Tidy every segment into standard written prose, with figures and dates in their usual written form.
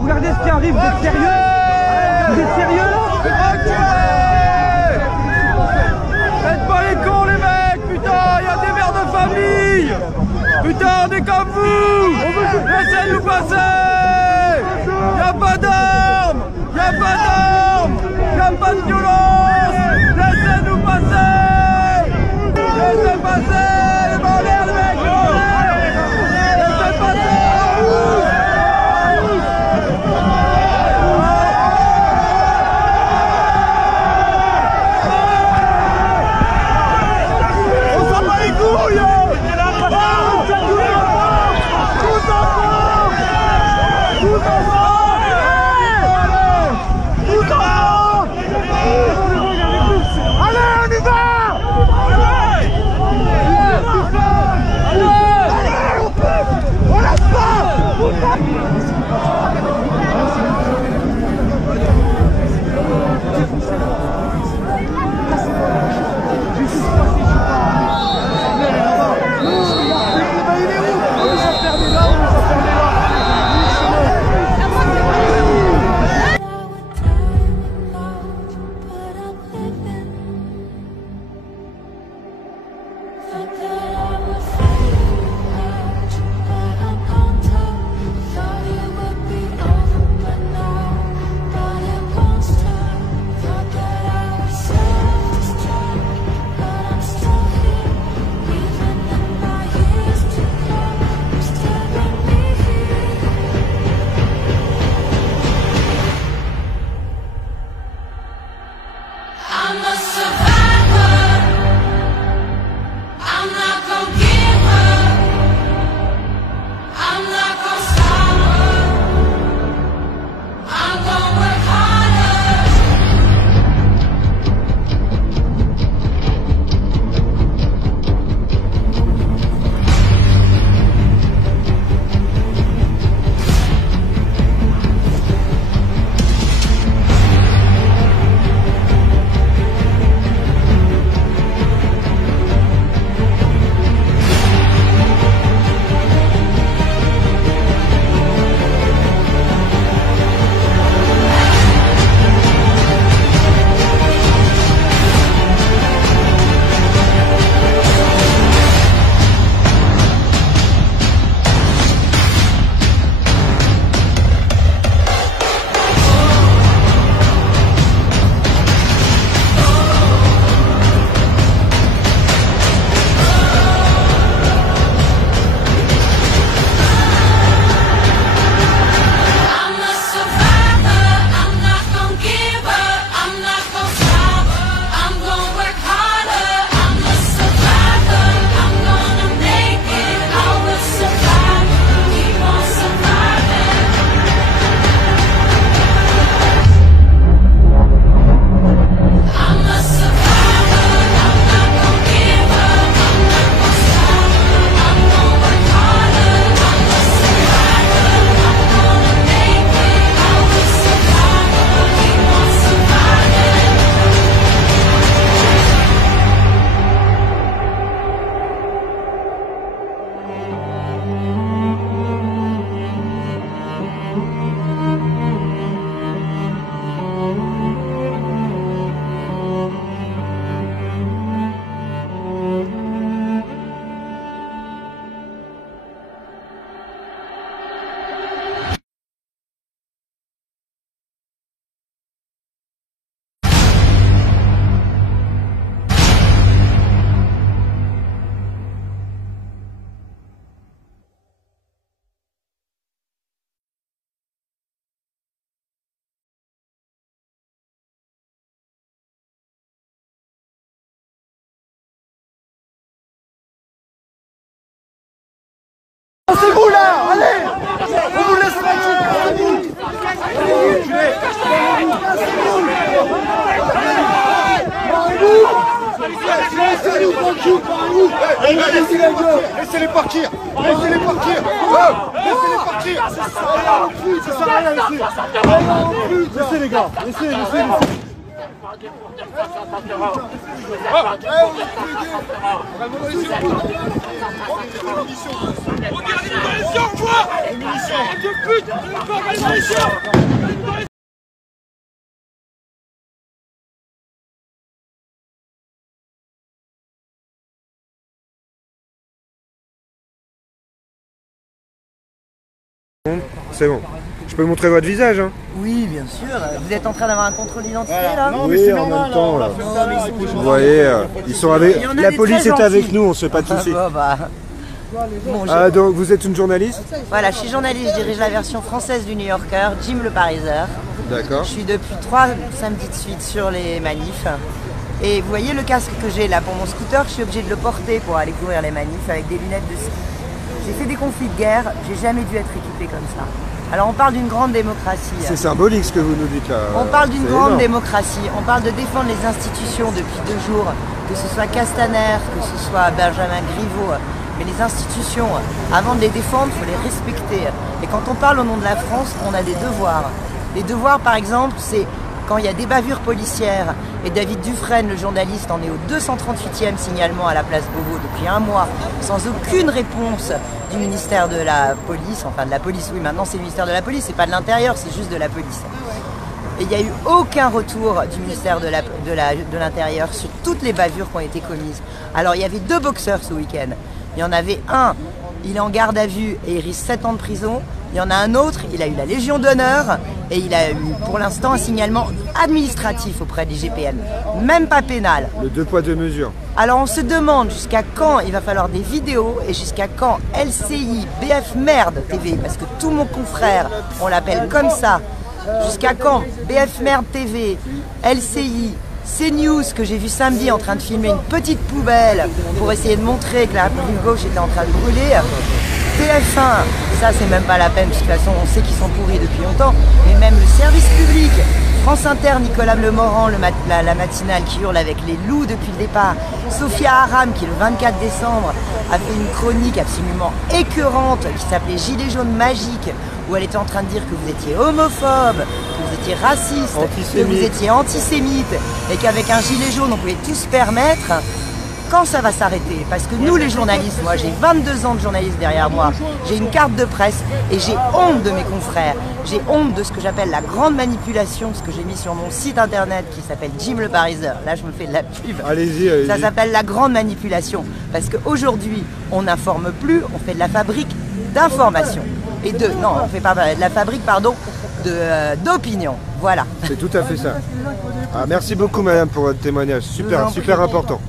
regardez ce qui arrive, vous êtes sérieux? Vous êtes sérieux là? Faites pas les cons les mecs, putain, il y a des mères de famille. Putain, on est comme vous. Laissez-nous passer. Y'a pas d'armes. Y'a pas d'armes. Y'a pas de violence. Laissez-nous passer. Laissez passer. Les mains en l'air les mecs, les mains en l'air. Laissez passer. C'est vous là, allez. On vous laisse tranquille. Laissez-nous tranquille, laissez-les partir. Laissez-les partir. Laissez-les partir. Ça sert à rien ici. Laissez les gars, laissez. C'est bon. Je peux montrer votre visage, hein? Oui, bien sûr. Vous êtes en train d'avoir un contrôle d'identité là? Non, oui, en même temps. Là. Vous voyez, ils sont avec. La police est avec nous, on se fait pas de soucis. Donc vous êtes une journaliste? Voilà, je suis journaliste, je dirige la version française du New Yorker, Jim le Pariser. D'accord. Je suis depuis 3 samedis de suite sur les manifs. Et vous voyez le casque que j'ai là pour mon scooter, je suis obligée de le porter pour aller courir les manifs avec des lunettes de ski. J'ai fait des conflits de guerre, j'ai jamais dû être équipée comme ça. Alors on parle d'une grande démocratie. C'est symbolique ce que vous nous dites là. On parle d'une grande démocratie, on parle de défendre les institutions depuis 2 jours, que ce soit Castaner, que ce soit Benjamin Griveaux. Mais les institutions, avant de les défendre, il faut les respecter. Et quand on parle au nom de la France, on a des devoirs. Les devoirs par exemple, c'est quand il y a des bavures policières, et David Dufresne, le journaliste, en est au 238e signalement à la place Beauvau depuis 1 mois, sans aucune réponse du ministère de la police, enfin de la police, oui, maintenant c'est le ministère de la police, c'est pas de l'intérieur, c'est juste de la police. Et il n'y a eu aucun retour du ministère de l'Intérieur sur toutes les bavures qui ont été commises. Alors il y avait 2 boxeurs ce week-end. Il y en avait un, il est en garde à vue et il risque 7 ans de prison. Il y en a un autre, il a eu la Légion d'honneur et il a eu pour l'instant un signalement administratif auprès des GPN, même pas pénal. Le 2 poids 2 mesures. Alors on se demande jusqu'à quand il va falloir des vidéos et jusqu'à quand LCI, BF Merde TV, parce que tout mon confrère, on l'appelle comme ça, jusqu'à quand BF Merde TV, LCI, CNews que j'ai vu samedi en train de filmer une petite poubelle pour essayer de montrer que la rive gauche était en train de brûler. TF1, ça c'est même pas la peine, de toute façon on sait qu'ils sont pourris depuis longtemps, mais même le service public, France Inter, Nicolas Lemorand, la matinale qui hurle avec les loups depuis le départ, Sophia Aram qui le 24 décembre a fait une chronique absolument écœurante qui s'appelait Gilets jaunes magiques, où elle était en train de dire que vous étiez homophobe, que vous étiez raciste, que vous étiez antisémite, et qu'avec un gilet jaune on pouvait tout se permettre. Quand ça va s'arrêter? Parce que nous les journalistes, moi j'ai 22 ans de journaliste derrière moi, j'ai une carte de presse et j'ai honte de mes confrères, j'ai honte de ce que j'appelle la grande manipulation, ce que j'ai mis sur mon site internet qui s'appelle Jim le Pariser. Là je me fais de la pub. Allez-y, allez-y. Ça s'appelle la grande manipulation. Parce qu'aujourd'hui on n'informe plus, on fait de la fabrique d'information. Et non, on fait pas de la fabrique, pardon, d'opinion. Voilà. C'est tout à fait ça. Ah, merci beaucoup madame pour votre témoignage, super important.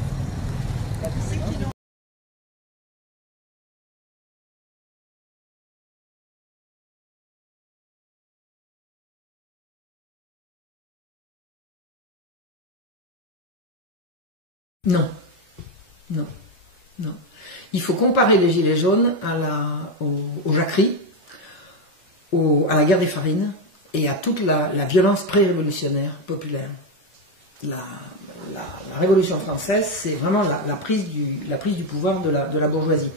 Non, non, non. Il faut comparer les Gilets jaunes aux jacqueries, à la guerre des farines et à toute la violence pré-révolutionnaire populaire. La Révolution française, c'est vraiment la prise du pouvoir de la bourgeoisie.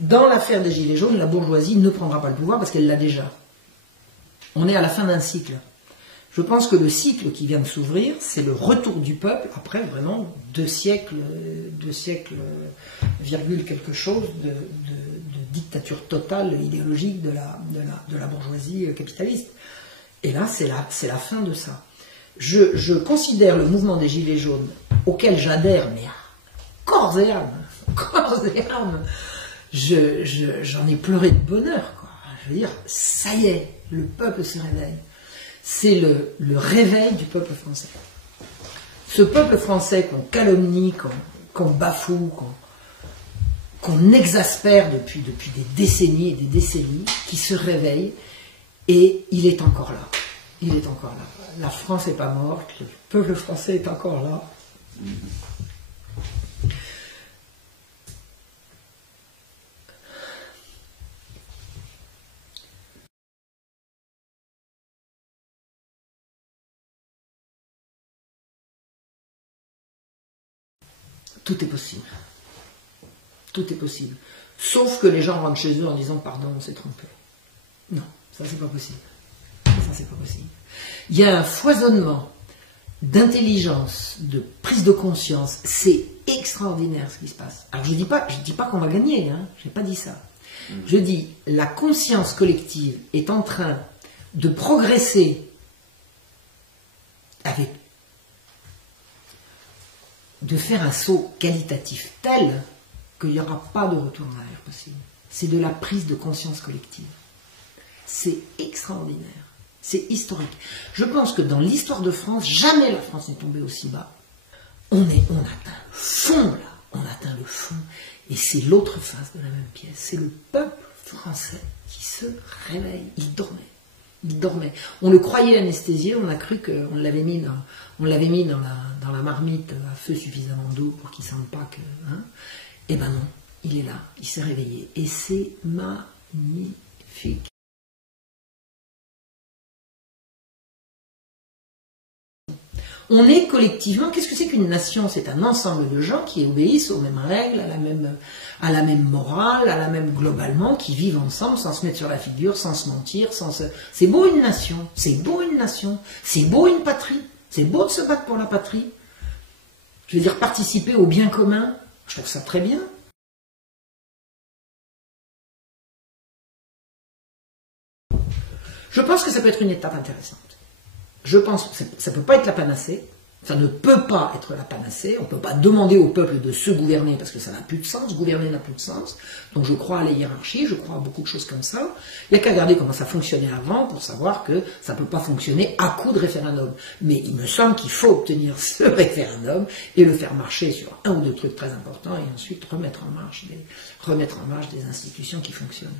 Dans l'affaire des Gilets jaunes, la bourgeoisie ne prendra pas le pouvoir parce qu'elle l'a déjà. On est à la fin d'un cycle. Je pense que le cycle qui vient de s'ouvrir, c'est le retour du peuple après vraiment 2 siècles, virgule quelque chose de dictature totale idéologique de la bourgeoisie capitaliste. Et là, c'est la fin de ça. Je considère le mouvement des Gilets jaunes, auquel j'adhère, mais à corps et âme, j'en ai pleuré de bonheur, quoi. Je veux dire, ça y est, le peuple se réveille. C'est le réveil du peuple français. Ce peuple français qu'on calomnie, qu'on bafoue, qu'on exaspère depuis des décennies et des décennies, qui se réveille, et il est encore là. Il est encore là. La France n'est pas morte, le peuple français est encore là. Tout est possible. Tout est possible. Sauf que les gens rentrent chez eux en disant « Pardon, on s'est trompé ». Non, ça c'est pas possible. Ça c'est pas possible. Il y a un foisonnement d'intelligence, de prise de conscience. C'est extraordinaire ce qui se passe. Alors je dis pas qu'on va gagner, hein, j'ai pas dit ça. Je dis la conscience collective est en train de progresser avec, de faire un saut qualitatif tel qu'il n'y aura pas de retour en arrière possible. C'est de la prise de conscience collective. C'est extraordinaire. C'est historique. Je pense que dans l'histoire de France, jamais la France n'est tombée aussi bas. On atteint le fond, là. On atteint le fond. Et c'est l'autre face de la même pièce. C'est le peuple français qui se réveille. Il dormait. Il dormait. On le croyait anesthésié. On a cru qu'on l'avait mis dans la marmite à feu suffisamment d'eau pour qu'il ne sente pas que... Hein. Eh ben non. Il est là. Il s'est réveillé. Et c'est magnifique. On est collectivement, qu'est-ce que c'est qu'une nation? C'est un ensemble de gens qui obéissent aux mêmes règles, à la même morale, à la même globalement, qui vivent ensemble sans se mettre sur la figure, sans se mentir, C'est beau une nation, c'est beau une nation, c'est beau une patrie, c'est beau de se battre pour la patrie. Je veux dire, participer au bien commun, je trouve ça très bien. Je pense que ça peut être une étape intéressante. Je pense que ça ne peut pas être la panacée, ça ne peut pas être la panacée, on ne peut pas demander au peuple de se gouverner parce que ça n'a plus de sens, gouverner n'a plus de sens, donc je crois à la hiérarchie, je crois à beaucoup de choses comme ça, il n'y a qu'à regarder comment ça fonctionnait avant pour savoir que ça ne peut pas fonctionner à coup de référendum, mais il me semble qu'il faut obtenir ce référendum et le faire marcher sur un ou deux trucs très importants et ensuite remettre en marche des institutions qui fonctionnent.